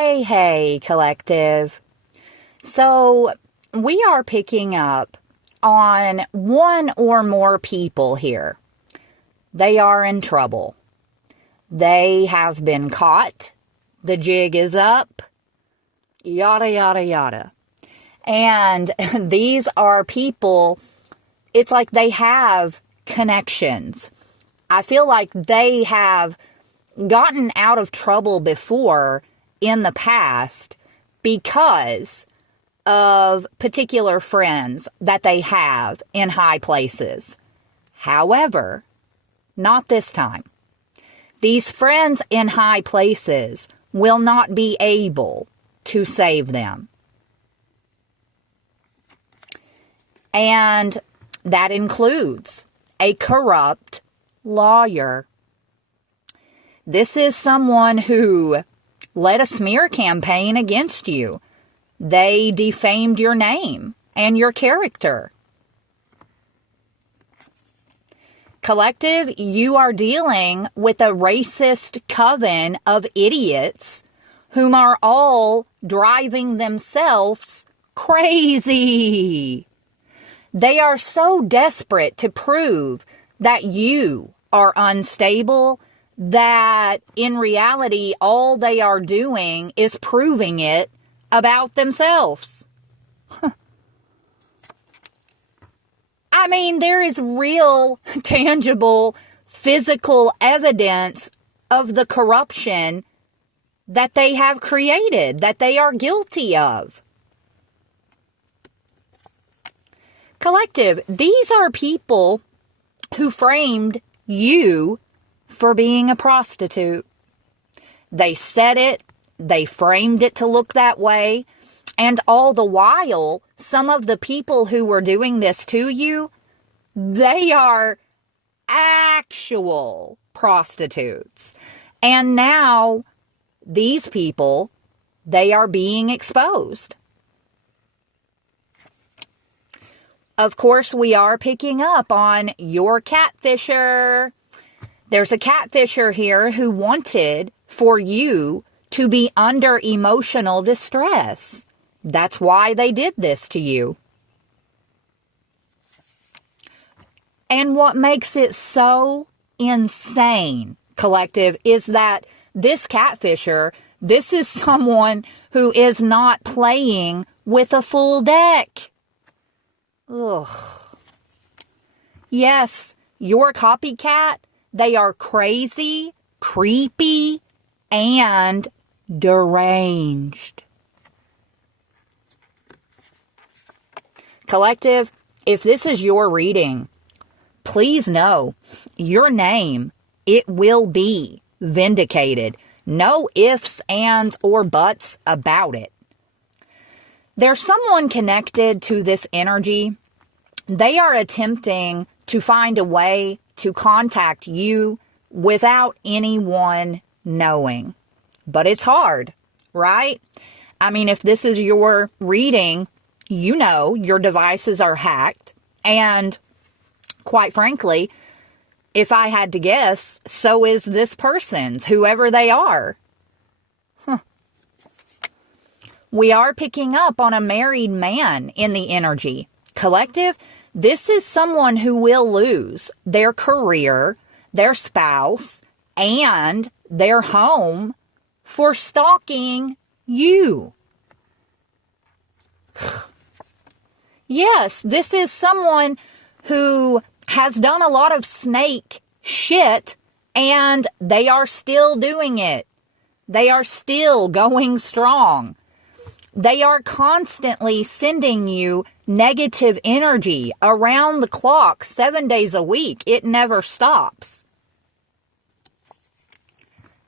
Hey, collective. So, we are picking up on one or more people here. They are in trouble. They have been caught. The jig is up. Yada, yada, yada. And these are people, it's like they have connections. I feel like they have gotten out of trouble before in the past because of particular friends that they have in high places. However, not this time. These friends in high places will not be able to save them. And that includes a corrupt lawyer. This is someone who led a smear campaign against you. They defamed your name and your character. Collective, you are dealing with a racist coven of idiots whom are all driving themselves crazy. They are so desperate to prove that you are unstable that in reality, all they are doing is proving it about themselves. I mean, there is real, tangible, physical evidence of the corruption that they have created, that they are guilty of. Collective, these are people who framed you for being a prostitute. They said it, they framed it to look that way, and all the while, some of the people who were doing this to you, they are actual prostitutes. And now, these people, they are being exposed. Of course, we are picking up on your catfisher. There's a catfisher here who wanted for you to be under emotional distress. That's why they did this to you. And what makes it so insane, collective, is that this catfisher, this is someone who is not playing with a full deck. Ugh. Yes, your copycat, they are crazy, creepy, and deranged. Collective, if this is your reading, please know your name, it will be vindicated. No ifs, ands, or buts about it. There's someone connected to this energy. They are attempting to find a way to contact you without anyone knowing. But it's hard, right? I mean, if this is your reading, you know your devices are hacked. And quite frankly, if I had to guess, so is this person's, whoever they are. We are picking up on a married man in the energy. Collective, this is someone who will lose their career, their spouse, and their home for stalking you. Yes, this is someone who has done a lot of snake shit, and they are still doing it. They are still going strong. They are constantly sending you negative energy around the clock, 7 days a week. It never stops.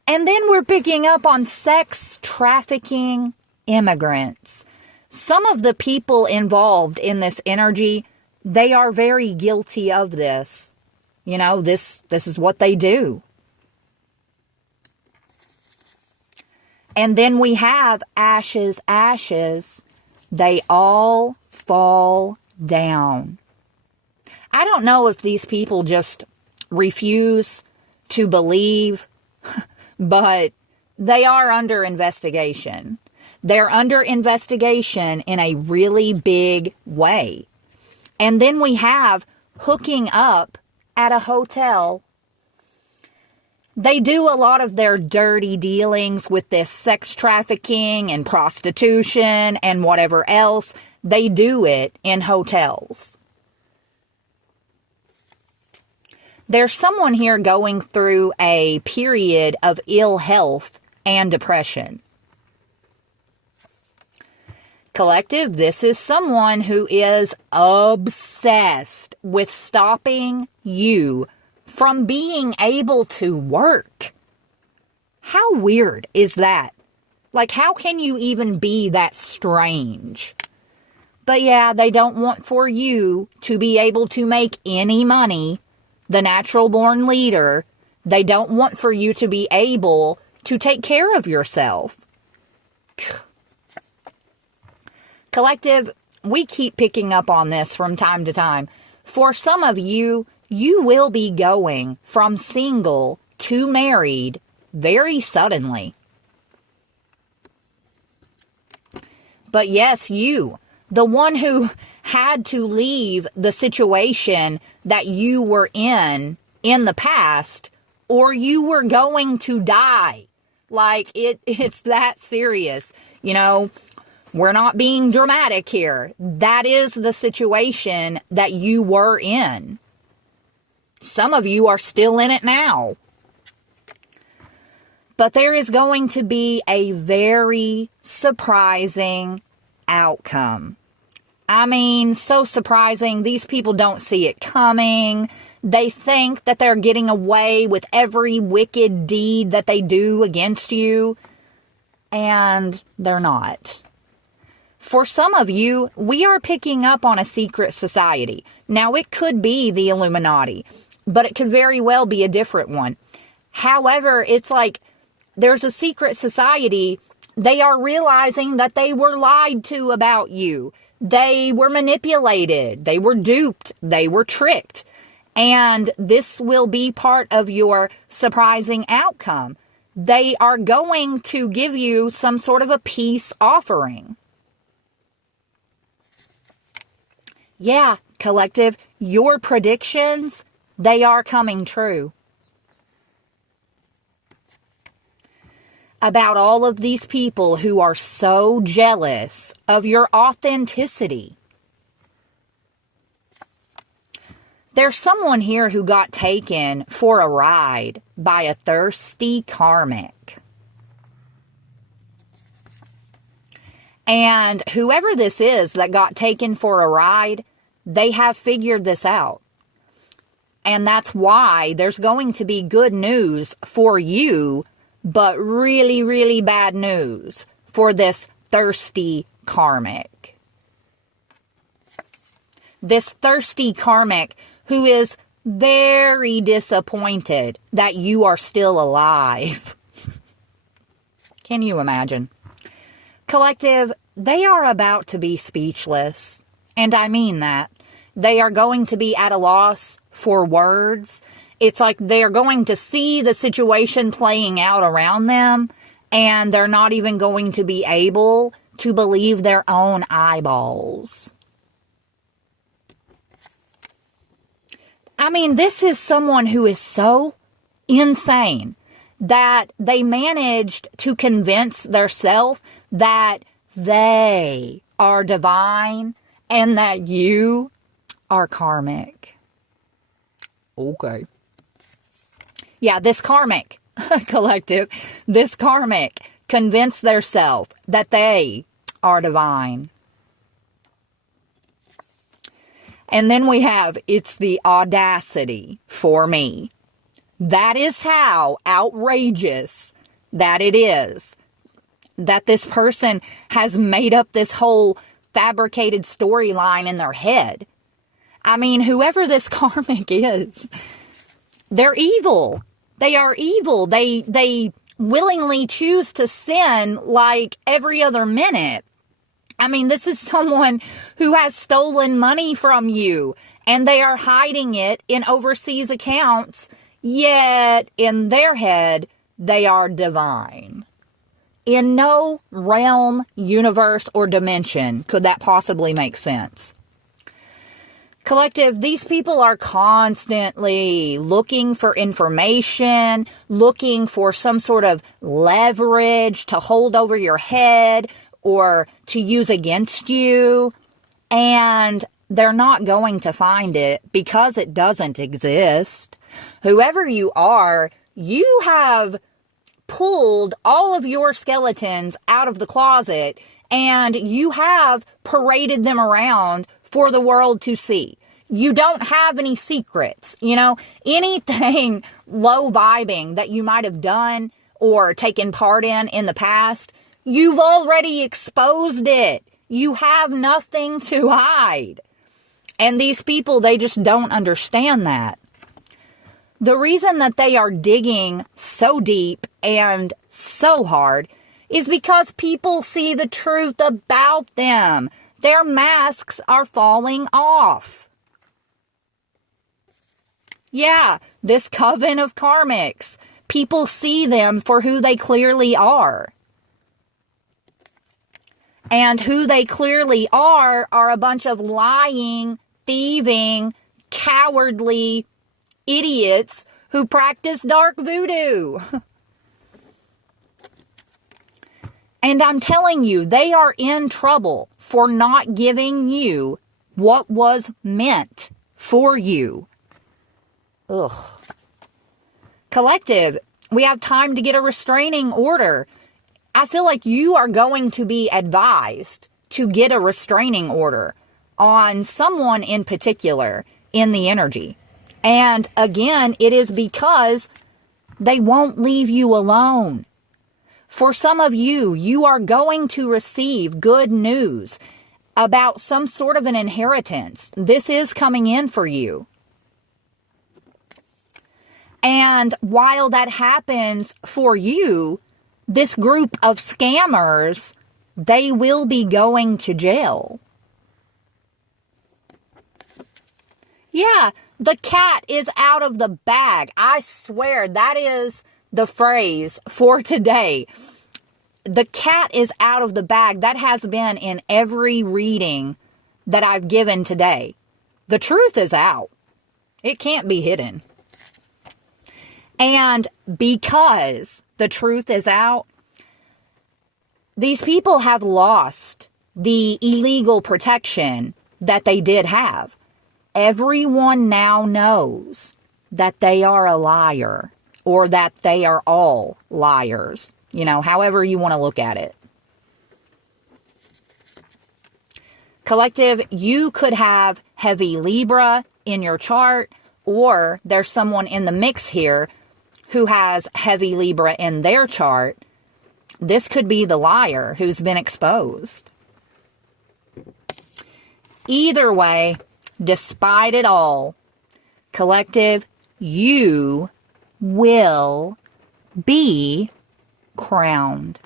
And then we're picking up on sex trafficking immigrants. Some of the people involved in this energy, they are very guilty of this. You know, this is what they do. And then we have ashes, ashes. They all fall down. I don't know if these people just refuse to believe, but they are under investigation. They're under investigation in a really big way. And then we have hooking up at a hotel. They do a lot of their dirty dealings with this sex trafficking and prostitution and whatever else. They do it in hotels. There's someone here going through a period of ill health and depression. Collective, this is someone who is obsessed with stopping you from being able to work. How weird is that? Like, how can you even be that strange? But yeah, they don't want for you to be able to make any money. The natural born leader, they don't want for you to be able to take care of yourself. Collective, we keep picking up on this from time to time. For some of you, you will be going from single to married very suddenly. But yes, you, the one who had to leave the situation that you were in the past, or you were going to die. Like, it's that serious. You know, we're not being dramatic here. That is the situation that you were in. Some of you are still in it now. But there is going to be a very surprising outcome. I mean, so surprising. These people don't see it coming. They think that they're getting away with every wicked deed that they do against you. And they're not. For some of you, we are picking up on a secret society. Now, it could be the Illuminati, but it could very well be a different one. However, it's like there's a secret society. They are realizing that they were lied to about you. They were manipulated. They were duped. They were tricked. And this will be part of your surprising outcome. They are going to give you some sort of a peace offering. Yeah, collective, your predictions, they are coming true. About all of these people who are so jealous of your authenticity. There's someone here who got taken for a ride by a thirsty karmic. And whoever this is that got taken for a ride, they have figured this out. And that's why there's going to be good news for you, but really, really bad news for this thirsty karmic. This thirsty karmic who is very disappointed that you are still alive. Can you imagine? Collective, they are about to be speechless. And I mean that. They are going to be at a loss for words. It's like they're going to see the situation playing out around them, and they're not even going to be able to believe their own eyeballs. I mean, this is someone who is so insane that they managed to convince themselves that they are divine and that you are karmic. Okay. Yeah, this karmic collective, this karmic convinced themselves that they are divine. And then we have, it's the audacity for me. That is how outrageous that it is. That this person has made up this whole fabricated storyline in their head. I mean, whoever this karmic is, they're evil. They are evil. They willingly choose to sin like every other minute. I mean, this is someone who has stolen money from you, and they are hiding it in overseas accounts, yet in their head, they are divine. In no realm, universe, or dimension could that possibly make sense. Collective, these people are constantly looking for information, looking for some sort of leverage to hold over your head or to use against you. And they're not going to find it because it doesn't exist. Whoever you are, you have pulled all of your skeletons out of the closet and you have paraded them around for the world to see. You don't have any secrets, anything low vibing that you might have done or taken part in the past. You've already exposed it. You have nothing to hide. And these people, they just don't understand that. The reason that they are digging so deep and so hard is because people see the truth about them. Their masks are falling off. Yeah, this coven of karmics. People see them for who they clearly are. And who they clearly are a bunch of lying, thieving, cowardly idiots who practice dark voodoo. And I'm telling you, they are in trouble for not giving you what was meant for you. Ugh. Collective, we have time to get a restraining order. I feel like you are going to be advised to get a restraining order on someone in particular in the energy. And again, it is because they won't leave you alone. For some of you, you are going to receive good news about some sort of an inheritance. This is coming in for you. And while that happens for you, this group of scammers, they will be going to jail. Yeah, the cat is out of the bag. I swear that is the phrase for today. The cat is out of the bag. That has been in every reading that I've given today. The truth is out. It can't be hidden. And because the truth is out, these people have lost the illegal protection that they did have. Everyone now knows that they are a liar, or that they are all liars. However you want to look at it. Collective, you could have heavy Libra in your chart, or there's someone in the mix here who has heavy Libra in their chart. This could be the liar who's been exposed. Either way, despite it all, collective, you will be crowned.